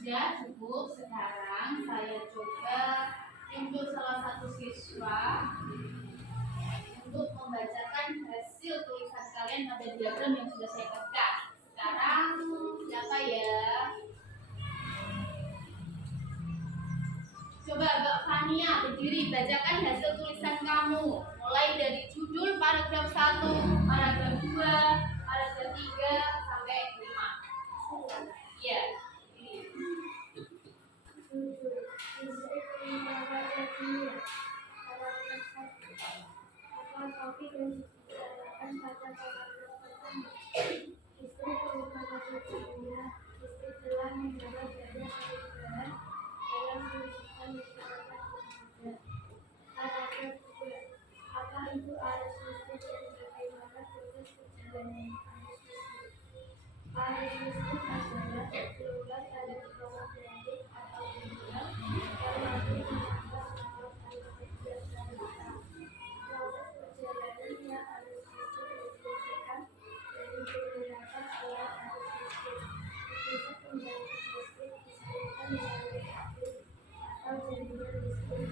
Ya, cukup. Sekarang saya coba untuk salah satu siswa untuk membacakan hasil tulisan kalian pada diagram yang sudah saya tekan. Sekarang siapa ya? Coba Mbak Fania berdiri, bacakan hasil tulisan kamu. Mulai dari judul paragraf 1, paragraf 2, paragraf 3 sampai 5. Iya. Apa itu arus listrik dan bagaimana proses perjalanannya arus listrik? Arus listrik adalah perubahan arus elektromagnetik atau gelombang yang mampu mengubah arus energi secara besar. Proses perjalanannya arus listrik didefinisikan dari beberapa alat arus listrik. Pusat pembangkit listrik disalurkan melalui tabung atau jaringan listrik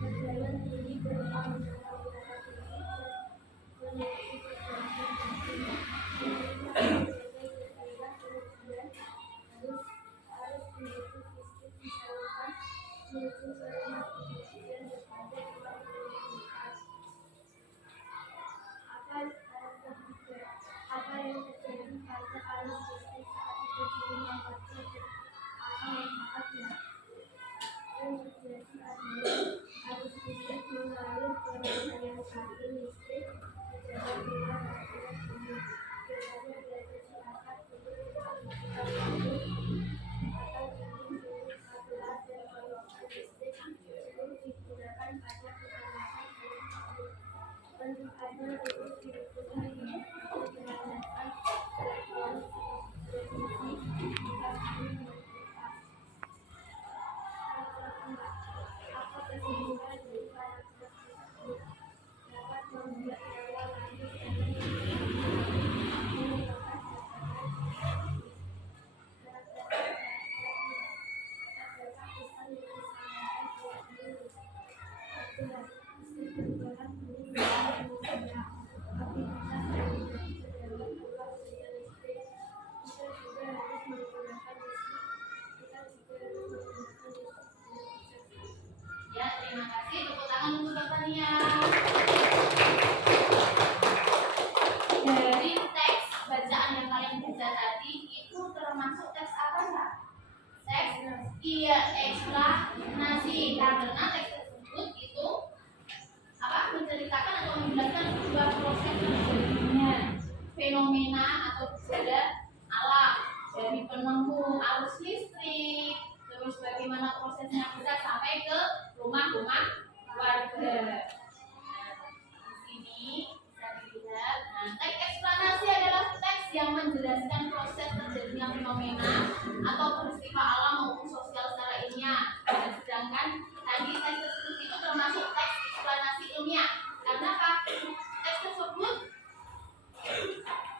berjalan tinggi berupa mendapat udara tinggi dan memiliki kecepatan tinggi. Arus pendukung listrik disalurkan menuju saluran produksi dan berada di bawah volumenitas. Apa yang terjadi pada arus listrik saat diberi manfaatnya dan apa manfaatnya? Yang terjadi adalah arus listrik mengalir ke rangkaian kabel listrik sejalan dengan aliran ini. Biasanya diatur atas untuk mengalirkan kabel atau dinding untuk kabel dan bawakan listrik sebelum digunakan pada pemanasan dalam kabel. Bentuk ada rumus dibutuhkan untuk keberangkatan elektron revisi dikasih manfaat. Apa kesimpulan dari paragraf tersebut? Dapat membuat nyawa lanjut dan mengembangkan bahan adakah pesan yang disampaikan oleh penulis? Listrik berbahan kuning dari Indonesia. Aktivitas yang terjadi terdapat dua daya listrik. Kita juga harus menggunakan listrik. Kita juga harus menggunakan listrik dengan bijaksana. Ya, terima kasih. Tepuk tangan untuk Mbak Fania. Dari teks bacaan yang kalian baca tadi itu termasuk teks apa enggak? Teks iya, eksplanasi, karena teks tersebut itu apa menceritakan atau menjelaskan sebuah proses terjadinya fenomena atau gejala alam dari penemu arus listrik, terus bagaimana prosesnya bisa sampai ke rumah-rumah warga. Di sini bisa dilihat. Nah, teks eksplanasi adalah teks yang menjelaskan proses terjadinya fenomena atau peristiwa alam maupun sosial secara ilmiah. Dan sedangkan tadi teks tersebut itu termasuk teks eksplanasi ilmiah. Karena apa? Teks tersebut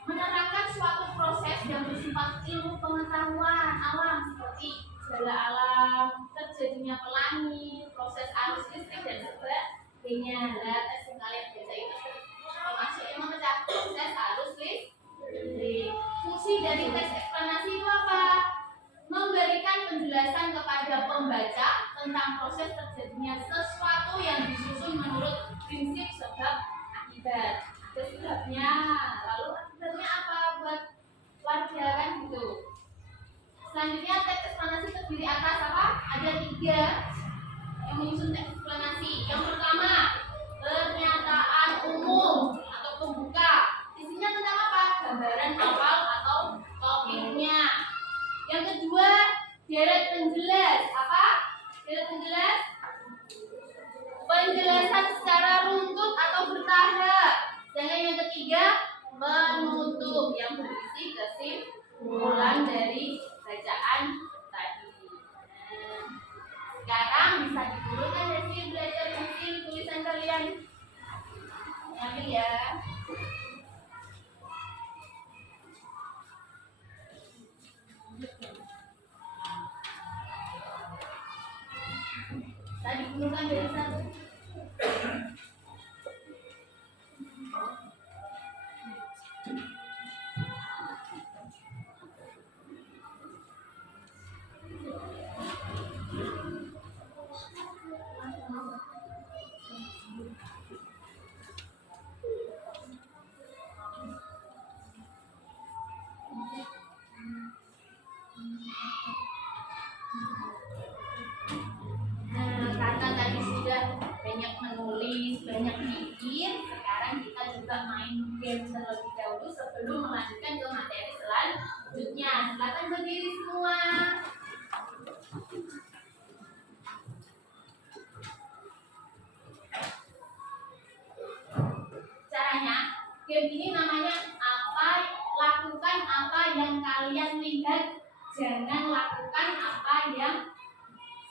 menerangkan suatu proses yang bersifat ilmu pengetahuan alam seperti gejala alam, terjadinya pelangi, proses arus listrik dan sebagainya. Nah, tes yang kalian baca itu termasuk yang memecah proses arus listrik. Fungsi dari teks eksplanasi itu apa? Memberikan penjelasan kepada pembaca tentang proses terjadinya sesuatu yang disusun menurut prinsip sebab akibat. Ada sebabnya, lalu akibatnya apa buat warga kan gitu. Selanjutnya teks eksplanasi terdiri atas apa? Ada 3 yang menyusun teks eksplanasi. Yang pertama, pernyataan umum atau pembuka. Isinya tentang apa? Gambaran awal atau topiknya. Yang kedua, deret penjelas. Apa? Deret penjelas? Penjelasan secara runtut atau bertahap. Dan yang ketiga, penutup yang berisi kesimpulan dari bacaan tadi. Nah, sekarang bisa dituliskan hasil belajar hasil tulisan kalian. Ambil ya. Bukan dari satu. Karena tadi sudah banyak menulis, banyak mikir, sekarang kita juga main game terlebih dahulu sebelum melanjutkan ke materi selanjutnya. Silakan berdiri semua. Caranya, game ini namanya lakukan apa yang kalian lihat, jangan lakukan apa yang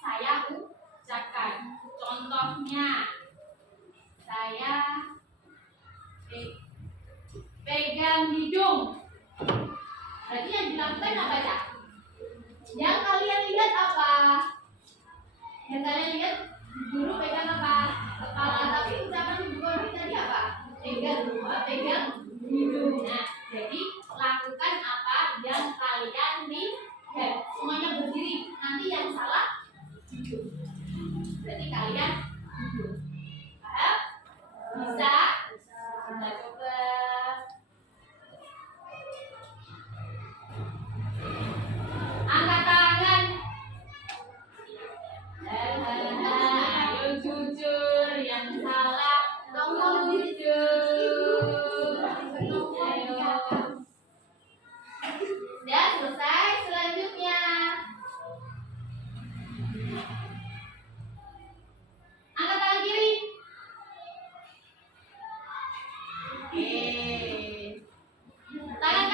saya ucapkan. Contohnya, saya pegang hidung. Berarti yang dilakukan apa ya? Yang kalian lihat apa? Yang kalian lihat guru pegang apa? Kepala. Tapi ucapan guru tadi apa? Pegang hidung. Nah, jadi lakukan apa yang kalian lihat. Semuanya berdiri. Nanti yang salah hidung. Berarti kalian hidung. Paham? Bisa? Kita coba. Angkat tangan. Ayo jujur, yang salah kamu jujur. Ayo. Ya, selesai. Selanjutnya angkat tangan kiri. Tangan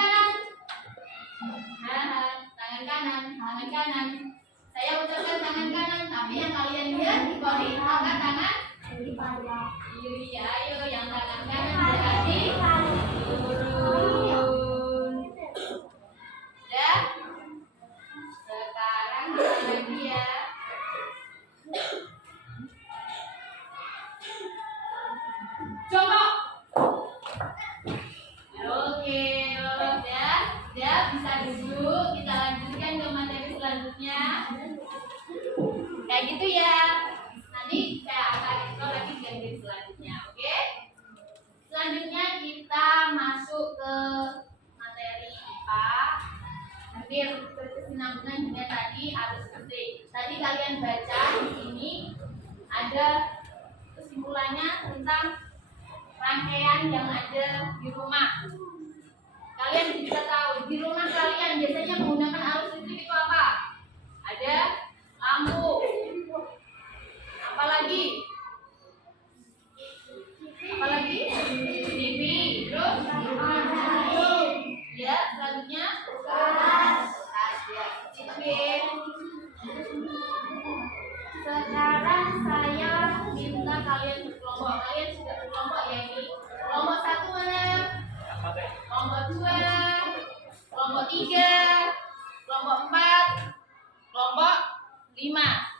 kanan. Tangan kanan. Saya ucapkan tangan kanan, tapi yang kalian lihat di bawah angkat tangan kiri. Ayo, yang tangan kanan berarti turun. Dan sekarang lagi ya. Jongkok. Oke, ya bisa duduk. Kita lanjutkan ke materi selanjutnya. Kayak gitu ya. Nanti saya akan explore lagi game selanjutnya, oke? Selanjutnya kita masuk ke materi IPA. Hampir berkesinambungan dengan tadi arus listrik. Tadi kalian baca di sini ada kesimpulannya tentang rangkaian yang ada di rumah. Kalian bisa tahu di rumah kalian biasanya menggunakan arus listrik itu apa? Ada lampu. Apalagi? TV. Terus? Ya, selanjutnya? Ya, TV. Sekarang saya minta kalian berkelompok. Kalian sudah berkelompok ya ini. Kelompok 1 mana? Kelompok 2, kelompok 3, kelompok 4, kelompok 5.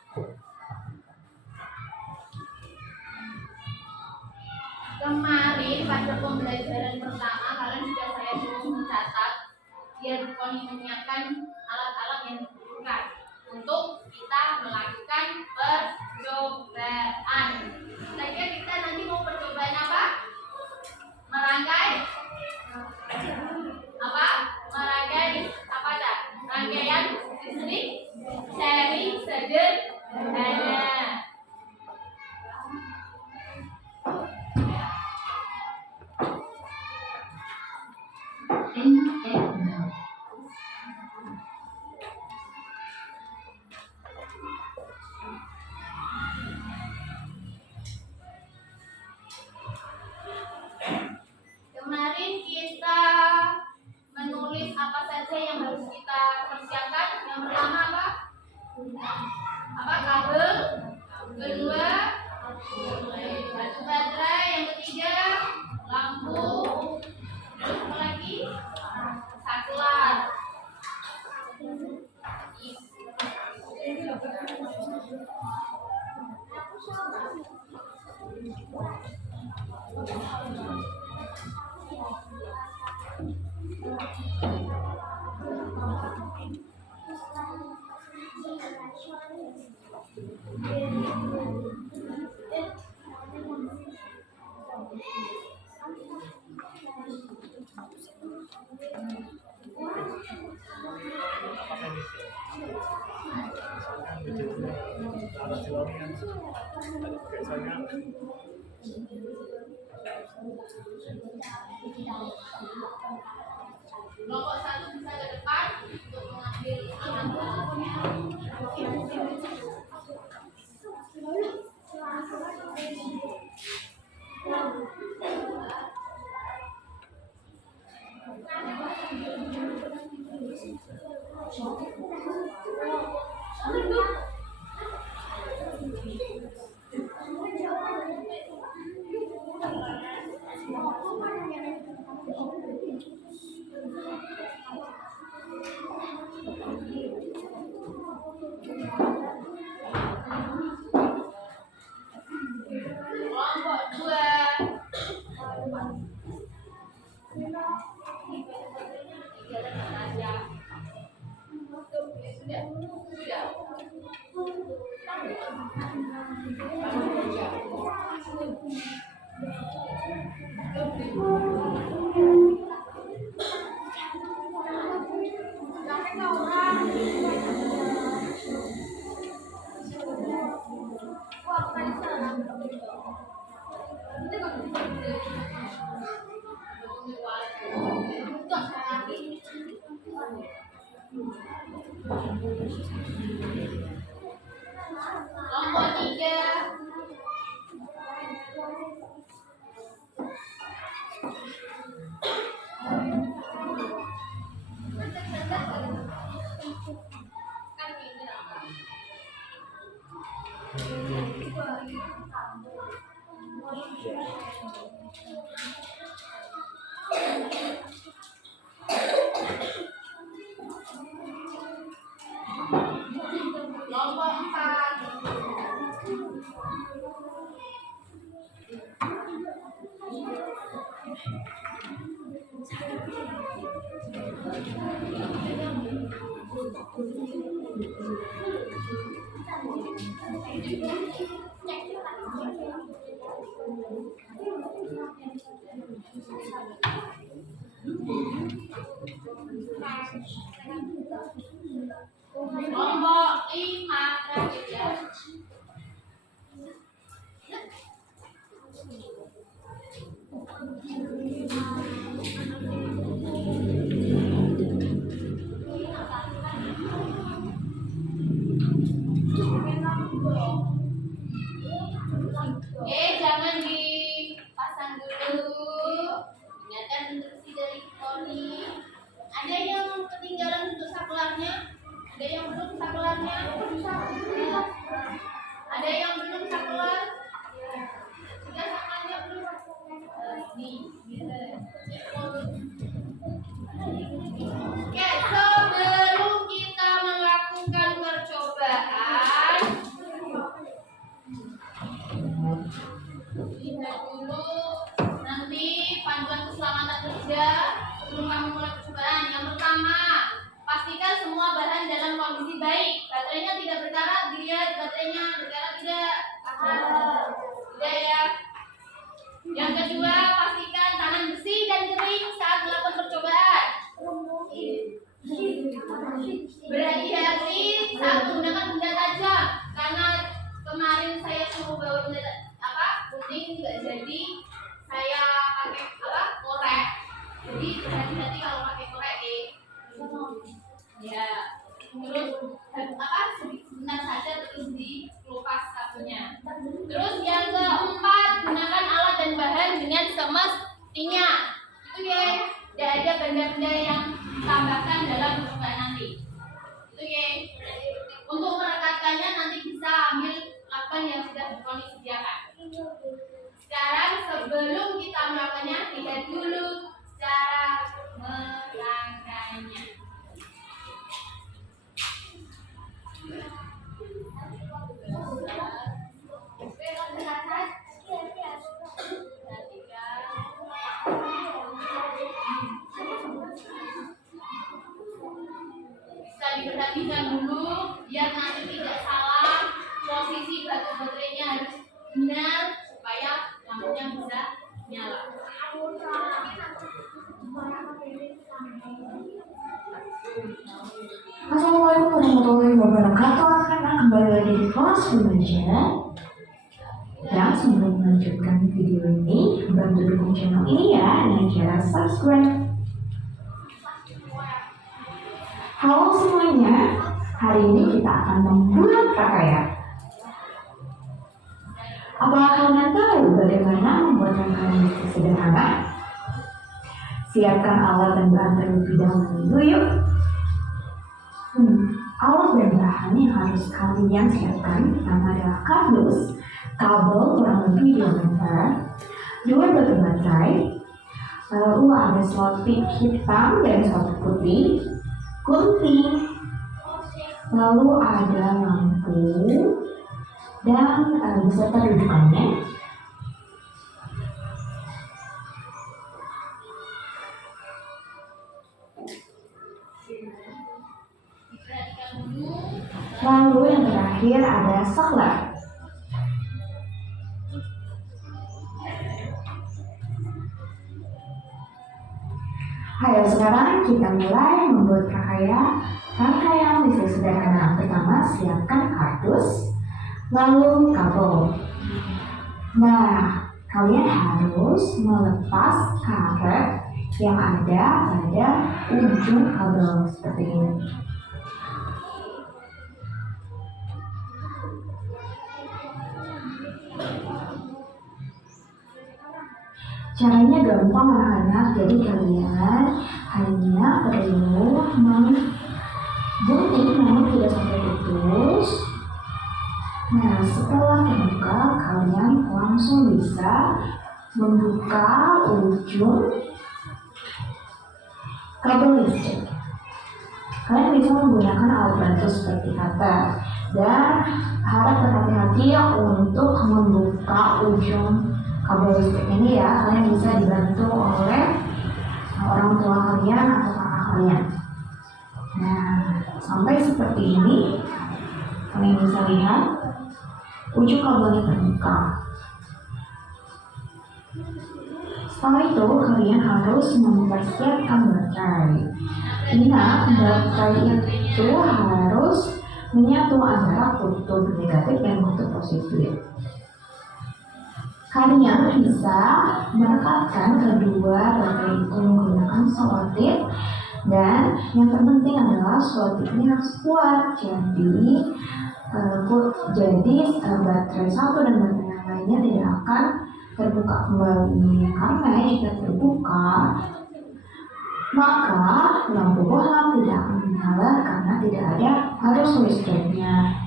Kemarin pada pembelajaran pertama kalian sudah saya suruh mencatat biar Koni menyiapkan alat-alat yang dibutuhkan untuk kita melakukan percobaan. Kira-kira kita nanti mau percobaan apa? Merangkai apa? Merangkai apa dah? Rangkaian listrik seri sederhana. Kemarin kita menulis apa saja yang harus kita persiapkan. Yang pertama apa? Kabel. Kedua, batu baterai. Yang ketiga, lampu. Terus apa lagi? Saklar. Kelompok satu bisa ke depan untuk mengambil amplopnya. Kelompok dua. Kelompok tiga. Kelompok empat. Kelompok lima terakhir ya. Jangan dipasang dulu. Ingatkan instruksi dari Tony. Ada yang ketinggalan untuk sakelarnya? Ada yang belum sakelarnya? Ada yang belum sakelar? Sudah sakelarnya belum? Oke, sebelum kita melakukan percobaan, lihat dulu nanti panduan keselamatan kerja sebelum kamu mulai percobaan. Yang pertama, pastikan semua bahan dalam kondisi baik. Baterainya tidak berkarat, dilihat baterainya berkarat tidak? Tidak ya. Yang kedua, pastikan tangan bersih dan kering saat melakukan percobaan. Berhati-hati saat menggunakan benda tajam, karena kemarin saya suruh bawa benda gunting nggak jadi, saya pakai korek. Jadi berhati-hati kalau pakai korek ya. Terus sebentar saja terus dilepas kabelnya. Terus yang keempat, gunakan alat dan bahan dengan semestinya. Itu ya, tidak ada benda-benda yang tambahkan dalam percobaan nanti. Itu ya. Untuk merekatkannya nanti bisa ambil lakukan yang sudah Tony sediakan. Sekarang sebelum kita melakukannya, lihat dulu cara merangkainya. diperhatikan dulu biar nanti tidak salah. Posisi batu baterainya harus benar supaya lampunya bisa nyala. Assalamualaikum warahmatullahi wabarakatuh. Akan kembali lagi di kelas belajar. Dan sebelum melanjutkan video ini, bantu dukung channel ini ya dengan cara subscribe. Halo semuanya, hari ini kita akan membuat prakarya. Apakah kalian tahu bagaimana membuat prakarya yang sederhana? Siapkan alat dan bahan terlebih dahulu yuk. Alat dan bahan yang harus kalian siapkan pertama adalah kardus, kabel kurang lebih 2 meter, 2 batu baterai, lalu ada selotip hitam dan selotip putih, gunting, lalu ada lampu dan beserta rujukannya. Lalu yang terakhir ada saklar. Ayo sekarang kita mulai membuat rangkaian listrik sederhana. Pertama siapkan kardus, lalu kabel. Nah, kalian harus melepas karet yang ada pada ujung kabel seperti ini. Caranya gampang anak-anak, jadi kalian hanya perlu menggunting namun tidak sampai putus. Nah, setelah terbuka, kalian langsung bisa membuka ujung kabel listrik. Kalian bisa menggunakan alat bantu seperti cutter dan harap berhati-hati untuk membuka ujung kabel listrik ini ya. Kalian bisa dibantu oleh orang tua kalian atau kakak kalian. Nah, sampai seperti ini kalian bisa lihat ujung kabelnya terbuka. Setelah itu kalian harus mempersiapkan baterai. Ingat, baterai itu harus menyatu antara kutub negatif dan kutub positif. Kalian bisa merekatkan kedua baterai itu menggunakan selotip, dan yang terpenting adalah selotipnya harus kuat. Jadi baterai satu dan baterai yang lainnya tidak akan terbuka kembali, karena jika terbuka maka lampu bohlam tidak akan menyala karena tidak ada arus listriknya.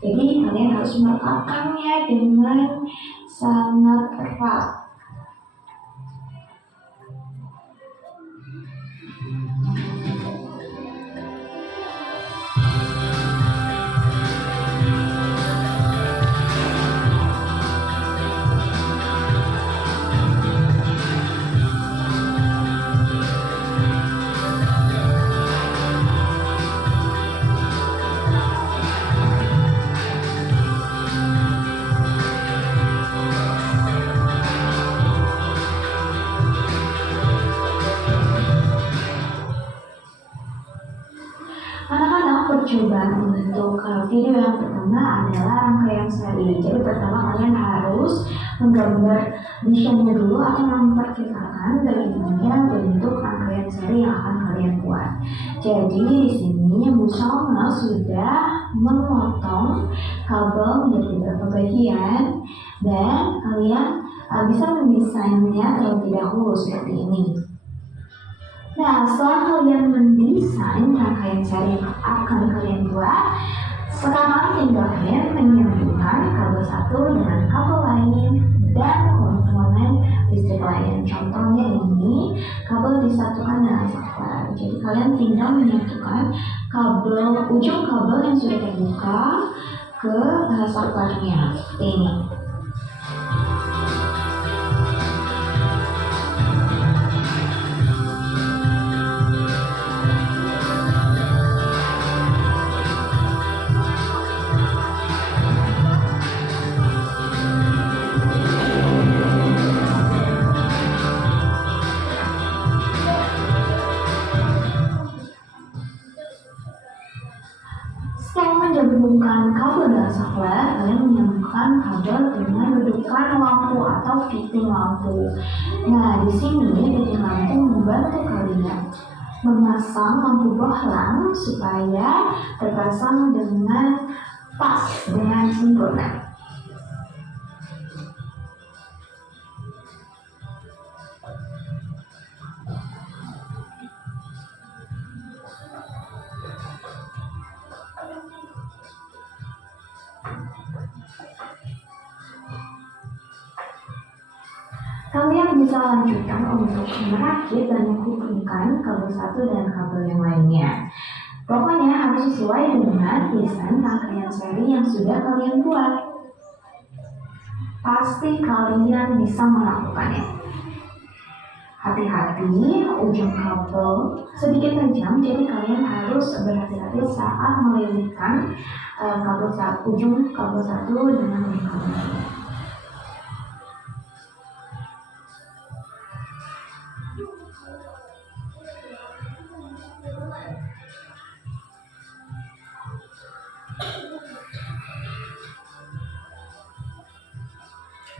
Jadi kalian harus merekatkannya dengan sangat erat. Percobaan untuk video yang pertama adalah rangkaian seri. Jadi pertama kalian harus menggambar desainnya dulu atau memperkirakan bagaimana bentuk rangkaian seri yang akan kalian buat. Jadi di sini Bu Salma sudah memotong kabel menjadi beberapa bagian dan kalian bisa mendesainnya terlebih dahulu seperti ini. Nah, setelah kalian mendesain rangkaian seri yang akan kalian buat, sekarang tinggal kalian menyambungkan kabel satu dengan kabel lain dan komponen listrik lain. Contohnya ini, kabel disatukan dengan saklar. Jadi kalian tinggal menyatukan ujung kabel yang sudah terbuka ke saklarnya seperti ini. menggabungkan kabel dan saklar, kalian menyambungkan kabel dengan dudukan lampu atau fitting lampu. Nah, di sini fitting lampu membantu kalian memasang lampu bohlam supaya terpasang dengan pas, dengan sempurna. Kalian bisa lanjutkan untuk merakit dan menghubungkan kabel satu dan kabel yang lainnya. Pokoknya harus sesuai dengan desain rangkaian seri yang sudah kalian buat. Pasti kalian bisa melakukannya. Hati-hati, ujung kabel sedikit tajam, jadi kalian harus berhati-hati saat melilitkan ujung kabel satu dengan ujung kabel lain.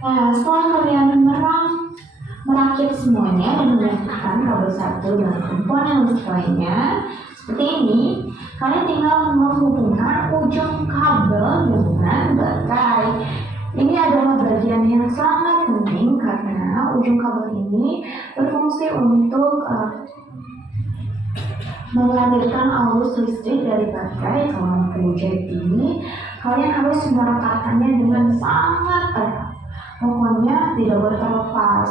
Nah, setelah kalian merakit semuanya dan menyatukan kabel satu dengan komponen listrik lainnya, seperti ini, kalian tinggal menghubungkan ujung kabel dengan baterai. Ini adalah bagian yang sangat penting karena ujung kabel ini berfungsi untuk mengalirkan arus listrik dari baterai ke lampu. Jadi, kalian harus merekatkannya dengan sangat erat. Pokoknya tidak boleh terlepas.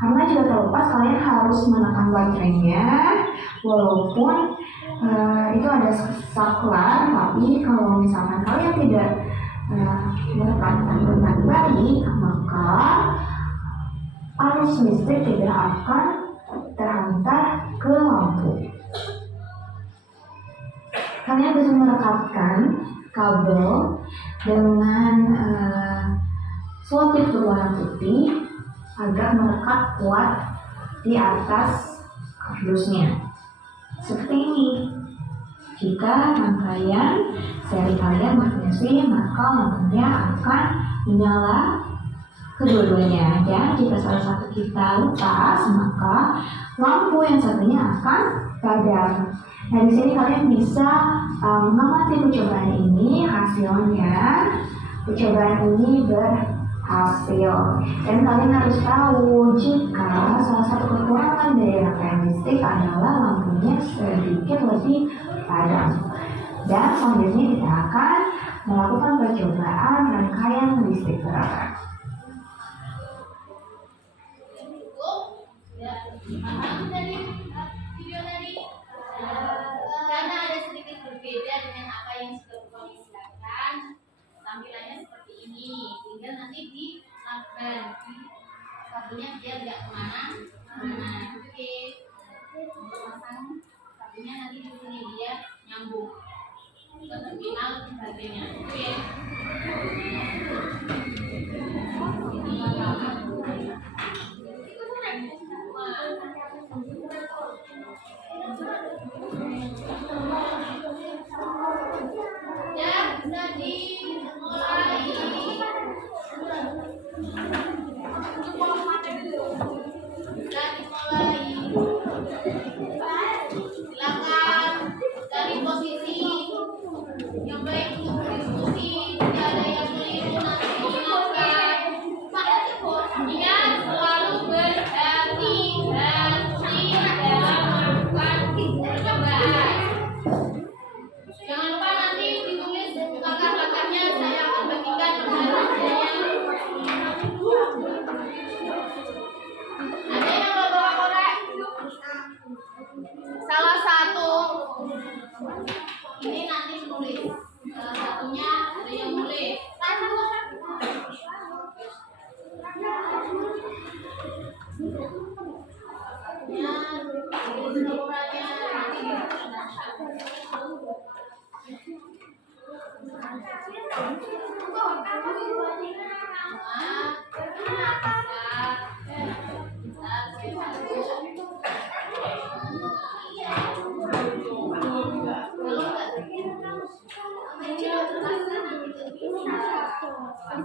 Karena jika terlepas, kalian harus menekan baterainya. Walaupun itu ada saklar, tapi kalau misalkan kalian tidak menekankan dengan baik, maka arus listrik tidak akan terhantar ke lampu. Kalian bisa merekatkan kabel dengan selotip berwarna putih agar merekat kuat di atas kardusnya. Seperti ini. Jika rangkaian seri kalian berfungsi, maka lampunya akan menyala kedua-duanya. Dan jika salah satu kita lepas, maka lampu yang satunya akan padam. Nah, di sini kalian bisa mengamati percobaan ini. Hasilnya, percobaan ini berhasil. Dan kalian harus tahu jika salah satu kekurangan dari rangkaian listrik adalah lampunya sedikit lebih padam. Dan selanjutnya kita akan melakukan percobaan rangkaian listrik berat. Paham dari video tadi? Karena ada sedikit berbeda dengan apa yang sudah kami silakan, tampilannya seperti ini. Tinggal nanti dilakban, satunya dia tidak kemana-mana. Oke, untuk pasang satunya nanti di sini dia nyambung ke terminal baterainya. Oke. Ya, bisa dimulai. Silakan dari posisi yang baik untuk berdiskusi. Tidak ada yang keliru, nanti diingatkan. Ingat selalu berhati-hati dalam melakukan percobaan. Jangan lupa nanti ditulis langkah-langkahnya. Saya akan bagikan perhatiannya. Ada yang mau bawa korek? Salah satu ini nanti menulis. Salah satunya ada yang nulis. Iya,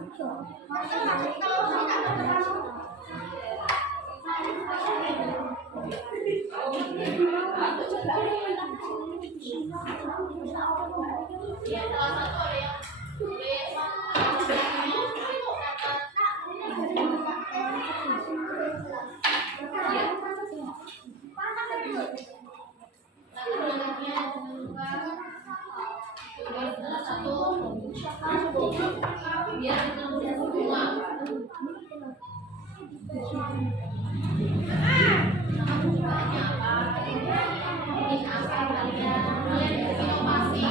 salah satu ada yang tulis salah satu biar kita semua. Tujuannya apa? Bikin apa kalian? Kalian inovasi.